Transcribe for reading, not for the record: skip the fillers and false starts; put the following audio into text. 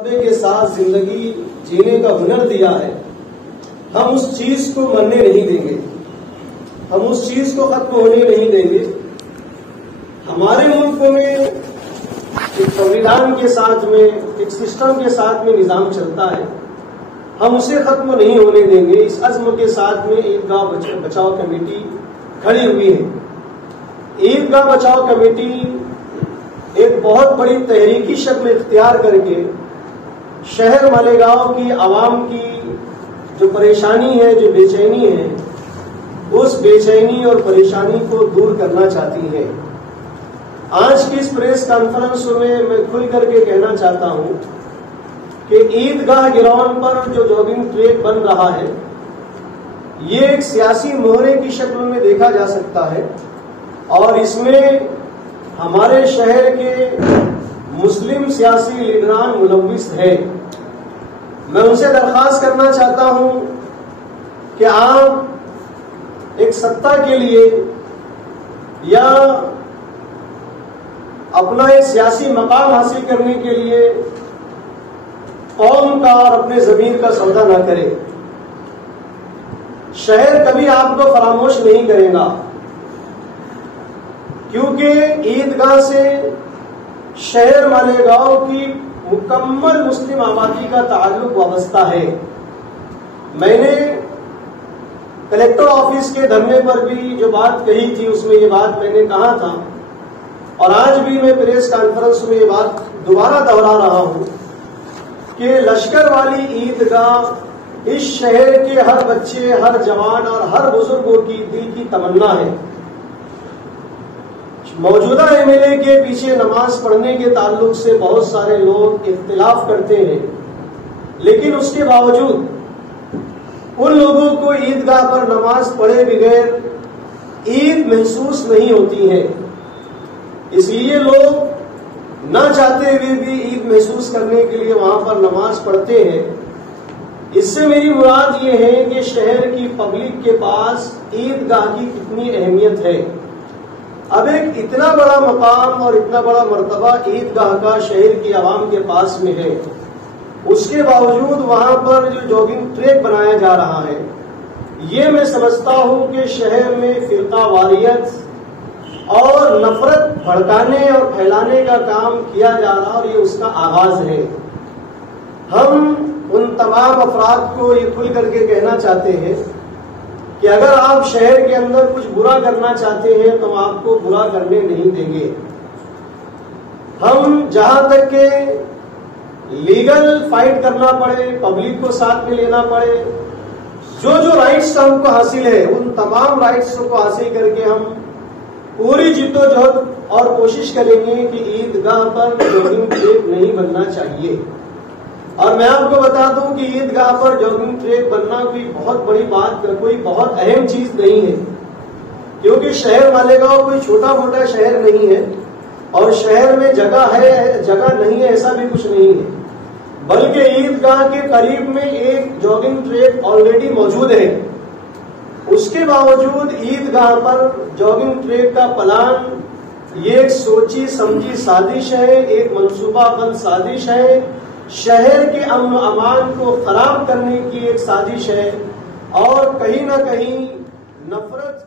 के साथ जिंदगी जीने का हुनर दिया है, हम उस चीज को मरने नहीं देंगे, हम उस चीज को खत्म होने नहीं देंगे। हमारे मुल्क में एक संविधान के साथ में, एक सिस्टम के साथ में निजाम चलता है, हम उसे खत्म नहीं होने देंगे। इस अज़्म के साथ में ईदगाह बचाओ कमेटी खड़ी हुई है। ईदगाह बचाओ कमेटी एक बहुत बड़ी तहरीकी शक्ल इख्तियार करके शहर मालेगांव की आवाम की जो परेशानी है, जो बेचैनी है, उस बेचैनी और परेशानी को दूर करना चाहती है। आज की इस प्रेस कॉन्फ्रेंस में मैं खुल करके कहना चाहता हूं कि ईदगाह ग्राउंड पर जो जॉगिंग ट्रैक बन रहा है, ये एक सियासी मोहरे की शक्ल में देखा जा सकता है और इसमें हमारे शहर के मुस्लिम सियासी लीडरान मुलव्विस है। मैं उनसे दरख्वास्त करना चाहता हूं कि आप एक सत्ता के लिए या अपना एक सियासी मकाम हासिल करने के लिए कौम का और अपने ज़मीर का सौदा ना करें। शहर कभी आपको फरामोश नहीं करेगा, क्योंकि ईदगाह से शहर मालेगांव की मुकम्मल मुस्लिम आबादी का ताल्लुक वाबस्ता है। मैंने कलेक्टर ऑफिस के धरने पर भी जो बात कही थी, उसमें ये बात मैंने कहा था और आज भी मैं प्रेस कॉन्फ्रेंस में ये बात दोबारा दोहरा रहा हूं कि लश्कर वाली ईदगाह इस शहर के हर बच्चे, हर जवान और हर बुजुर्गों की दिल की तमन्ना है। मौजूदा एमएलए के पीछे नमाज पढ़ने के ताल्लुक से बहुत सारे लोग इख्तिलाफ करते हैं, लेकिन उसके बावजूद उन लोगों को ईदगाह पर नमाज पढ़े बगैर ईद महसूस नहीं होती है। इसलिए लोग ना चाहते हुए भी ईद महसूस करने के लिए वहां पर नमाज पढ़ते हैं। इससे मेरी मुराद ये है कि शहर की पब्लिक के पास ईदगाह की कितनी अहमियत है। अब एक इतना बड़ा मकाम और इतना बड़ा मर्तबा ईदगाह का शहर की आवाम के पास में है, उसके बावजूद वहां पर जो जॉगिंग ट्रैक बनाया जा रहा है, ये मैं समझता हूं कि शहर में फिरका वारियत और नफरत भड़काने और फैलाने का काम किया जा रहा और ये उसका आगाज है। हम उन तमाम अफराद को ये खुल करके कहना चाहते हैं कि अगर आप शहर के अंदर कुछ बुरा करना चाहते हैं तो हम आपको बुरा करने नहीं देंगे। हम जहां तक के लीगल फाइट करना पड़े, पब्लिक को साथ में लेना पड़े, जो राइट्स हमको हासिल है, उन तमाम राइट्स को हासिल करके हम पूरी जिद्दोजहद और कोशिश करेंगे कि ईदगाह पर जॉगिंग ट्रैक नहीं बनना चाहिए। और मैं आपको बता दूं कि ईदगाह पर जॉगिंग ट्रैक बनना कोई बहुत बड़ी बात, कोई बहुत अहम चीज नहीं है, क्योंकि शहर मालेगांव कोई छोटा मोटा शहर नहीं है और शहर में जगह है, जगह नहीं है, ऐसा भी कुछ नहीं है। बल्कि ईदगाह के करीब में एक जॉगिंग ट्रैक ऑलरेडी मौजूद है। उसके बावजूद ईदगाह पर जॉगिंग ट्रैक का प्लान ये एक सोची समझी साजिश है, एक मंसूबाबंद साजिश है, शहर के अमन अमान को खराब करने की एक साजिश है और कहीं ना कहीं नफरत